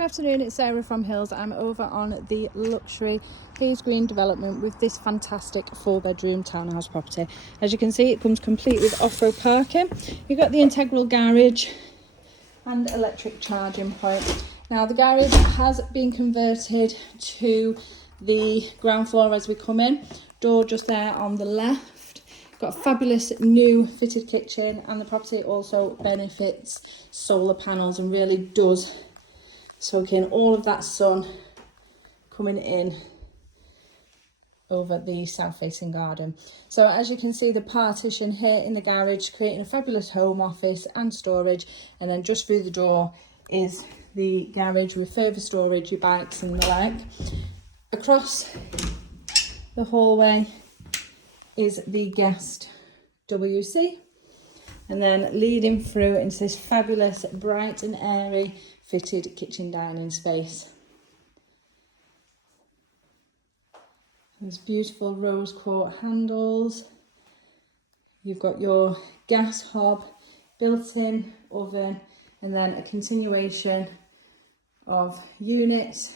Good afternoon, it's Sarah from Hills. I'm over on the luxury Hayes Green development with this fantastic 4-bedroom townhouse property. As you can see, it comes complete with off-road parking. You've got the integral garage and electric charging point. Now the garage has been converted to the ground floor as we come in. Door just there on the left. Got a fabulous new fitted kitchen, and the property also benefits solar panels and really does soak in all of that sun coming in over the south facing garden. So as you can see, the partition here in the garage creating a fabulous home office and storage, and then just through the door is the garage with further storage, your bikes and the like. Across the hallway is the guest WC, and then leading through into this fabulous bright and airy fitted kitchen dining space. There's beautiful rose quartz handles. You've got your gas hob, built-in oven, and then a continuation of units,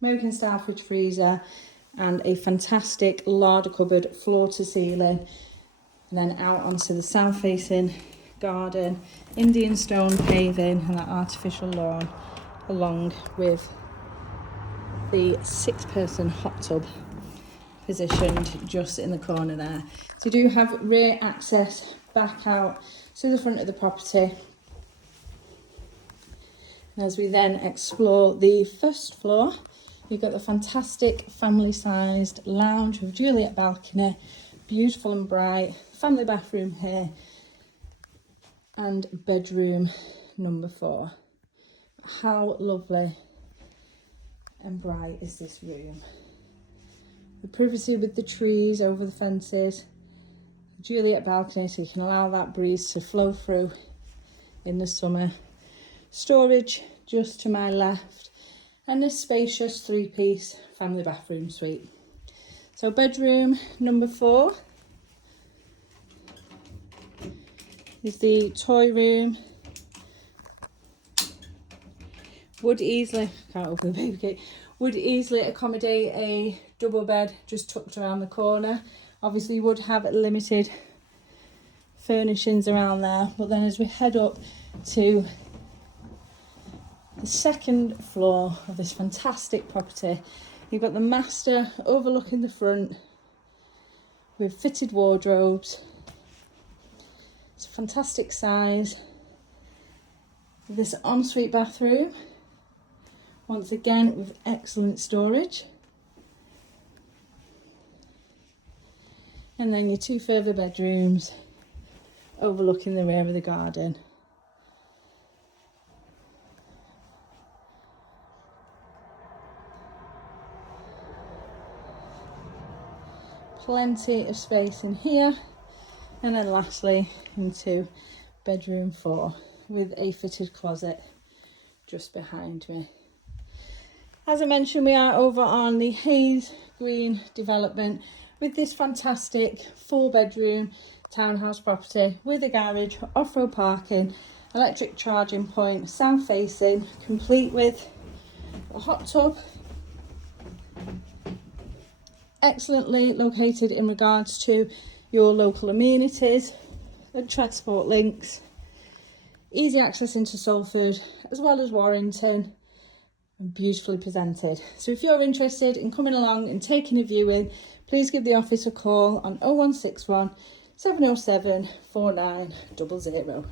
American style fridge freezer, and a fantastic larder cupboard floor to ceiling, and then out onto the south facing garden, Indian stone paving and that artificial lawn, along with the 6-person hot tub positioned just in the corner there. So you do have rear access back out to the front of the property. And as we then explore the first floor, you've got the fantastic family-sized lounge with Juliet balcony, beautiful and bright, family bathroom here, and bedroom number 4. How lovely and bright is this room? The privacy with the trees over the fences, Juliet balcony so you can allow that breeze to flow through in the summer. Storage just to my left, and this spacious 3-piece family bathroom suite. So bedroom number 4 is the toy room. Would easily accommodate a double bed just tucked around the corner. Obviously you would have limited furnishings around there, but then as we head up to the second floor of this fantastic property, you've got the master overlooking the front with fitted wardrobes. It's a fantastic size. This ensuite bathroom, once again with excellent storage. And then your 2 further bedrooms overlooking the rear of the garden. Plenty of space in here, and then lastly into bedroom 4 with a fitted closet just behind me. As I mentioned, we are over on the Hayes Green development with this fantastic 4-bedroom townhouse property with a garage, off-road parking, electric charging point, south facing, complete with a hot tub. Excellently located in regards to your local amenities and transport links. Easy access into Salford as well as Warrington, and beautifully presented. So if you're interested in coming along and taking a viewing, please give the office a call on 0161 707 4900.